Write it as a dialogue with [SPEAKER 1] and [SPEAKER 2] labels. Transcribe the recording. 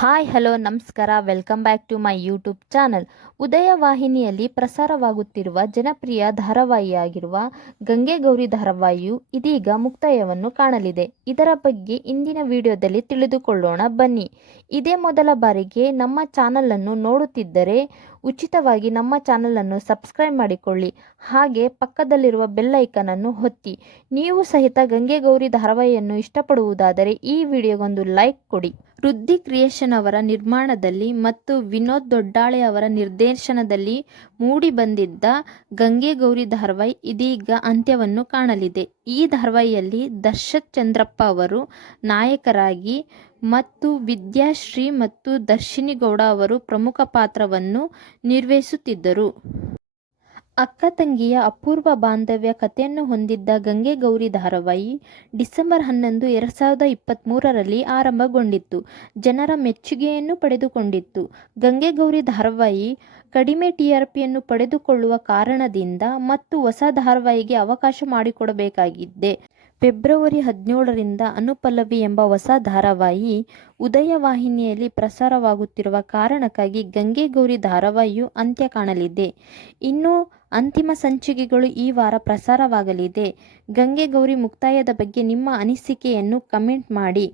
[SPEAKER 1] Hi hello ನಮಸ್ಕಾರ. Welcome back to my YouTube channel Udaya ವಾಹಿನಿಯಲ್ಲಿ ಪ್ರಸಾರವಾಗುತ್ತಿರುವ ಜನಪ್ರಿಯ ಧಾರಾವಾಹಿಯಾಗಿರುವ ಗಂಗೆ ಗೌರಿ ಧಾರಾವಾಹಿಯು ಇದೀಗ ಮುಕ್ತಾಯವನ್ನು ಕಾಣಲಿದೆ. ಇದರ ಬಗ್ಗೆ ಇಂದಿನ ವಿಡಿಯೋದಲ್ಲಿ ತಿಳಿದುಕೊಳ್ಳೋಣ. ಬನ್ನಿ. ಇದೇ ಮೊದಲ ಬಾರಿಗೆ ನಮ್ಮ ಚಾನಲನ್ನು ನೋಡುತ್ತಿದ್ದರೆ ಉಚಿತವಾಗಿ ನಮ್ಮ ಚಾನಲನ್ನು ಸಬ್ಸ್ಕ್ರೈಬ್ ಮಾಡಿಕೊಳ್ಳಿ. ಹಾಗೆ ಪಕ್ಕದಲ್ಲಿರುವ ಬೆಲ್ ಐಕನನ್ನು ಹೊತ್ತಿ ನೀವು ಸಹಿತ ಗಂಗೆ ಗೌರಿ ಧಾರಾವಾಹಿಯನ್ನು ಇಷ್ಟಪಡುವುದಾದರೆ ಈ ವಿಡಿಯೋಗೊಂದು ಲೈಕ್ ಕೊಡಿ. ವೃದ್ಧಿ ಕ್ರಿಯೇಷನ್ ಅವರ ನಿರ್ಮಾಣದಲ್ಲಿ ಮತ್ತು ವಿನೋದ್ ದೊಡ್ಡಾಳೆ ಅವರ ನಿರ್ದೇಶನದಲ್ಲಿ ಮೂಡಿ ಬಂದಿದ್ದ ಗಂಗೆ ಗೌರಿ ಧಾರಾವಾಹಿ ಇದೀಗ ಅಂತ್ಯವನ್ನು ಕಾಣಲಿದೆ. ಈ ಧಾರಾವಾಹಿಯಲ್ಲಿ ದರ್ಶಕ್ ಚಂದ್ರಪ್ಪ ಅವರು ನಾಯಕರಾಗಿ ಮತ್ತು ವಿದ್ಯಾಶ್ರೀ ಮತ್ತು ದರ್ಶಿನಿ ಗೌಡ ಅವರು ಪ್ರಮುಖ ಪಾತ್ರವನ್ನು ನಿರ್ವಹಿಸುತ್ತಿದ್ದರು. ಅಕ್ಕ ತಂಗಿಯ ಅಪೂರ್ವ ಬಾಂಧವ್ಯ ಕಥೆಯನ್ನು ಹೊಂದಿದ್ದ ಗಂಗೆ ಗೌರಿ ಧಾರಾವಾಹಿ ಡಿಸೆಂಬರ್ ಹನ್ನೊಂದು, ಎರಡು ಸಾವಿರದ ಇಪ್ಪತ್ತ್ಮೂರರಲ್ಲಿ ಆರಂಭಗೊಂಡಿತ್ತು. ಜನರ ಮೆಚ್ಚುಗೆಯನ್ನು ಪಡೆದುಕೊಂಡಿತ್ತು. ಗಂಗೆ ಗೌರಿ ಧಾರಾವಾಹಿ ಕಡಿಮೆ ಟಿ ಆರ್ ಪಿಯನ್ನು ಪಡೆದುಕೊಳ್ಳುವ ಕಾರಣದಿಂದ ಮತ್ತು ಹೊಸ ಧಾರಾವಾಹಿಗೆ ಅವಕಾಶ ಮಾಡಿಕೊಡಬೇಕಾಗಿದ್ದೆ ಫೆಬ್ರವರಿ ಹದಿನೇಳರಿಂದ ಅನುಪಲ್ಲವಿ ಎಂಬ ಹೊಸ ಧಾರಾವಾಹಿ ಉದಯ ವಾಹಿನಿಯಲ್ಲಿ ಪ್ರಸಾರವಾಗುತ್ತಿರುವ ಕಾರಣಕ್ಕಾಗಿ ಗಂಗೆ ಗೌರಿ ಧಾರಾವಾಹಿಯು ಅಂತ್ಯ ಕಾಣಲಿದೆ. ಇನ್ನು ಅಂತಿಮ ಸಂಚಿಕೆಗಳು ಈ ವಾರ ಪ್ರಸಾರವಾಗಲಿದೆ. ಗಂಗೆ ಗೌರಿ ಮುಕ್ತಾಯದ ಬಗ್ಗೆ ನಿಮ್ಮ ಅನಿಸಿಕೆಯನ್ನು ಕಮೆಂಟ್ ಮಾಡಿ.